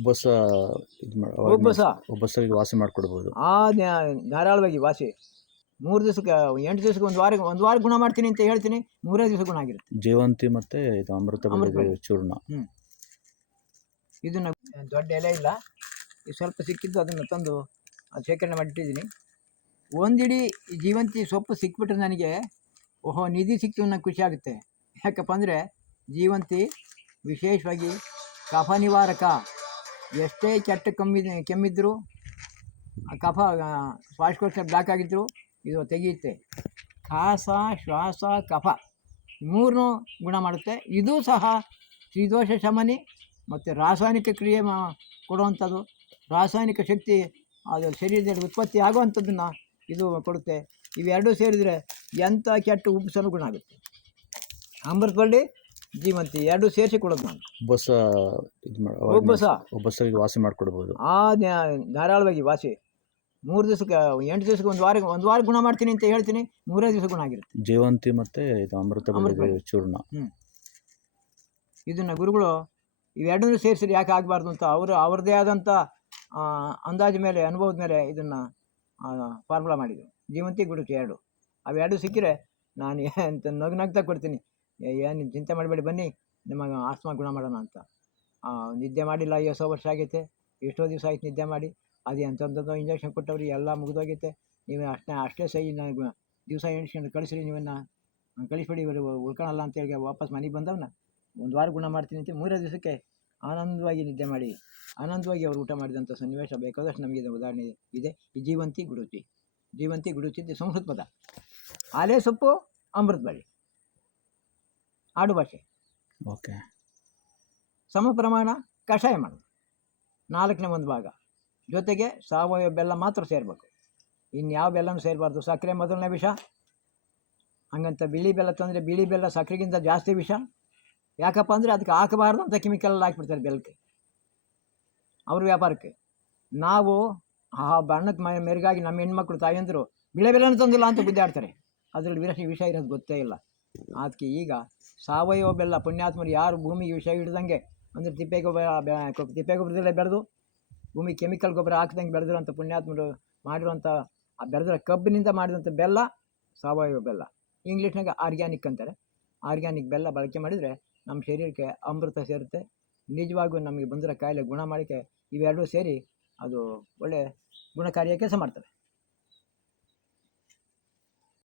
ಉಪವಾಸ ಇದು ಉಪವಾಸ ಉಪವಾಸಗಳಿಗೆ ವಾಸಿ ಮಾಡಿಕೊಡ್ಬೋದು. ಧಾರಾಳವಾಗಿ ವಾಸಿ 3 ದಿವಸಕ್ಕೆ 8 ದಿವಸಕ್ಕೆ ಒಂದು ವಾರ ಗುಣ ಮಾಡ್ತೀನಿ ಅಂತ ಹೇಳ್ತೀನಿ, 3 ದಿವಸ ಗುಣ ಆಗಿರುತ್ತೆ. ಜೀವಂತಿ ಮತ್ತು ಇದು ಅಮೃತ ಬಳ್ಳಿ ಚೂರ್ಣ. ಇದನ್ನು ದೊಡ್ಡ ಎಲೆ ಇಲ್ಲ, ಇದು ಸ್ವಲ್ಪ ಸಿಕ್ಕಿದ್ದು ಅದನ್ನು ತಂದು ಶೇಖರಣೆ ಮಾಡಿಟ್ಟಿದ್ದೀನಿ. ಒಂದಿಡೀ ಜೀವಂತಿ ಸೊಪ್ಪು ಸಿಕ್ಬಿಟ್ರೆ ನನಗೆ ಓಹೋ ನಿಧಿ ಸಿಕ್ತು ಅನ್ನೋ ಖುಷಿ ಆಗುತ್ತೆ. ಯಾಕಪ್ಪ ಅಂದರೆ ಜೀವಂತಿ ವಿಶೇಷವಾಗಿ ಕಫ ನಿವಾರಕ. ಎಷ್ಟೇ ಕೆಟ್ಟ ಕೆಮ್ಮಿದ್ರು, ಕಫ ಶ್ವಾಸಕೋಶ ಬ್ಲಾಕ್ ಆಗಿದ್ದರು ಇದು ತೆಗೆಯುತ್ತೆ. ಕಾಸ, ಶ್ವಾಸ, ಕಫ 3 ಗುಣ ಮಾಡುತ್ತೆ. ಇದು ಸಹ ತ್ರಿದೋಷ ಶಮನಿ ಮತ್ತು ರಾಸಾಯನಿಕ ಕ್ರಿಯೆ ಕೊಡುವಂಥದ್ದು. ರಾಸಾಯನಿಕ ಶಕ್ತಿ ಅದು ಶರೀರದಲ್ಲಿ ಉತ್ಪತ್ತಿ ಆಗುವಂಥದ್ದನ್ನು ಇದು ಕೊಡುತ್ತೆ. ಇವೆರಡೂ ಸೇರಿದರೆ ಎಂಥ ಕೆಟ್ಟ ಉಪ್ಪಿಸಲು ಗುಣ ಆಗುತ್ತೆ. ಅಮೃತ ಬಳ್ಳಿ ಜೀವಂತಿ ಎರಡೂ ಸೇರಿಸಿ ಕೊಡೋದು ನಾನು. ಉಪವಾಸಗಳಿಗೆ ವಾಸಿ ಮಾಡಿಕೊಡ್ಬೋದು. ಧಾರಾಳವಾಗಿ ವಾಸಿ 3 ದಿವಸಕ್ಕೆ 8 ದಿವಸಕ್ಕೆ ಒಂದು ವಾರ ಗುಣ ಮಾಡ್ತೀನಿ ಅಂತ ಹೇಳ್ತೀನಿ, 3 ದಿವಸ ಗುಣ ಆಗಿರುತ್ತೆ. ಜೀವಂತಿ ಮತ್ತು ಇದು ಅಮೃತ ಬಳ್ಳಿ ಚೂರ್ಣ. ಇದನ್ನು ಗುರುಗಳು ಇವೆರಡನ್ನೂ ಸೇರಿಸಿ ಯಾಕೆ ಆಗಬಾರ್ದು ಅಂತ ಅವ್ರದ್ದೇ ಆದಂಥ ಅಂದಾಜು ಮೇಲೆ, ಅನುಭವದ ಮೇಲೆ ಇದನ್ನು ಫಾರ್ಮುಲಾ ಮಾಡಿದರು. ಜೀವಂತಿ ಗುರುಚಿ ಎರಡು, ಅವೆರಡು ಸಿಕ್ಕಿದ್ರೆ ನಾನು ಅಂತ ನಗ್ತಾ ಕೊಡ್ತೀನಿ. ಏನು ಚಿಂತೆ ಮಾಡಬೇಡಿ, ಬನ್ನಿ ನಿಮಗೆ ಆಸ್ಮಾ ಗುಣ ಮಾಡೋಣ ಅಂತ. ನಿದ್ದೆ ಮಾಡಿಲ್ಲ, ಎಷ್ಟೋ ವರ್ಷ ಆಗೈತೆ, ಎಷ್ಟೋ ದಿವಸ ಆಯ್ತು ನಿದ್ದೆ ಮಾಡಿ. ಅದು ಎಂಥದ್ದು ಇಂಜೆಕ್ಷನ್ ಕೊಟ್ಟವ್ರಿ, ಎಲ್ಲ ಮುಗಿದೋಗೈತೆ. ನೀವು ಅಷ್ಟೇ ಸಹಿ ನನಗೆ ದಿವಸ ಎಣಿಸ್ಕೊಂಡು ಕಳಿಸ್ರಿ, ನೀವನ್ನು ಕಳಿಸ್ಬಿಡಿ, ಇವರು ಉಳ್ಕೊಳಲ್ಲ ಅಂತೇಳಿ ವಾಪಸ್ ಮನೆಗೆ ಬಂದವನ್ನ ಒಂದು ವಾರ ಗುಣ ಮಾಡ್ತೀನಿ ಅಂತ 3 ದಿವಸಕ್ಕೆ ಆನಂದವಾಗಿ ನಿದ್ದೆ ಮಾಡಿ ಆನಂದವಾಗಿ ಅವರು ಊಟ ಮಾಡಿದಂಥ ಸನ್ನಿವೇಶ ಬೇಕಾದಷ್ಟು ನಮಗೆ ಉದಾಹರಣೆ ಇದೆ. ಈ ಜೀವಂತಿ ಗುಡುಚಿ ಇದು ಸಂಸ್ಕೃತ ಪದ. ಆಲೆ ಸೊಪ್ಪು, ಅಮೃತ ಬಳ್ಳಿ, ಆಡು ಭಾಷೆ. ಓಕೆ. ಸಮ ಪ್ರಮಾಣ ಕಷಾಯ ಮಾಡೋದು 4ನೇ 1 ಭಾಗ. ಜೊತೆಗೆ ಸಾವಯವ ಬೆಲ್ಲ ಮಾತ್ರ ಸೇರಬೇಕು, ಇನ್ಯಾವ ಬೆಲ್ಲನೂ ಸೇರಬಾರ್ದು. ಸಕ್ಕರೆ ಮೊದಲನೇ ವಿಷ, ಹಂಗಂತ ಬಿಳಿ ಬೆಲ್ಲ ತಂದರೆ ಬಿಳಿ ಬೆಲ್ಲ ಸಕ್ಕರೆಗಿಂತ ಜಾಸ್ತಿ ವಿಷ. ಯಾಕಪ್ಪ ಅಂದರೆ ಅದಕ್ಕೆ ಹಾಕಬಾರ್ದು ಅಂತ ಕೆಮಿಕಲ್ ಹಾಕಿಬಿಡ್ತಾರೆ ಬೆಲ್ಲಕ್ಕೆ, ಅವ್ರ ವ್ಯಾಪಾರಕ್ಕೆ. ನಾವು ಆ ಬಣ್ಣಕ್ಕೆ ಮೆರುಗಾಗಿ ನಮ್ಮ ಹೆಣ್ಮಕ್ಳು ತಾಯಂದರು ಬಿಳೆ ಬೆಲ್ಲನೂ ತಂದಿಲ್ಲ ಅಂತ ಗುದ್ದಾಡ್ತಾರೆ. ಅದರಲ್ಲಿ ವಿಷ ಇರೋದು ಗೊತ್ತೇ ಇಲ್ಲ. ಅದಕ್ಕೆ ಈಗ ಸಾವಯವ ಬೆಲ್ಲ, ಪುಣ್ಯಾತ್ಮರು ಯಾರು ಭೂಮಿಗೆ ವಿಷ ಹಿಡ್ದಂಗೆ ಅಂದರೆ ತಿಪ್ಪೆ ಗೊಬ್ಬರದಲ್ಲೇ ಬೆಳೆದು, ಭೂಮಿ ಕೆಮಿಕಲ್ ಗೊಬ್ಬರ ಹಾಕ್ದಂಗೆ ಬೆಳೆದಿರೋಂಥ ಪುಣ್ಯಾತ್ಮರು ಮಾಡಿರುವಂಥ ಆ ಬೆಳೆದಿರೋ ಕಬ್ಬಿನಿಂದ ಮಾಡಿದಂಥ ಬೆಲ್ಲ ಸಾವಯವ ಬೆಲ್ಲ. ಇಂಗ್ಲೀಷ್ನಾಗ ಆರ್ಗ್ಯಾನಿಕ್ ಅಂತಾರೆ. ಆರ್ಗ್ಯಾನಿಕ್ ಬೆಲ್ಲ ಬಳಕೆ ಮಾಡಿದರೆ ನಮ್ಮ ಶರೀರಕ್ಕೆ ಅಮೃತ ಸೇರುತ್ತೆ. ನಿಜವಾಗೂ ನಮಗೆ ಬಂದಿರೋ ಕಾಯಿಲೆ ಗುಣ ಮಾಡೋಕ್ಕೆ ಇವೆರಡೂ ಸೇರಿ ಅದು ಒಳ್ಳೆಯ ಗುಣಕಾರಿಯ ಕೆಲಸ ಮಾಡ್ತವೆ.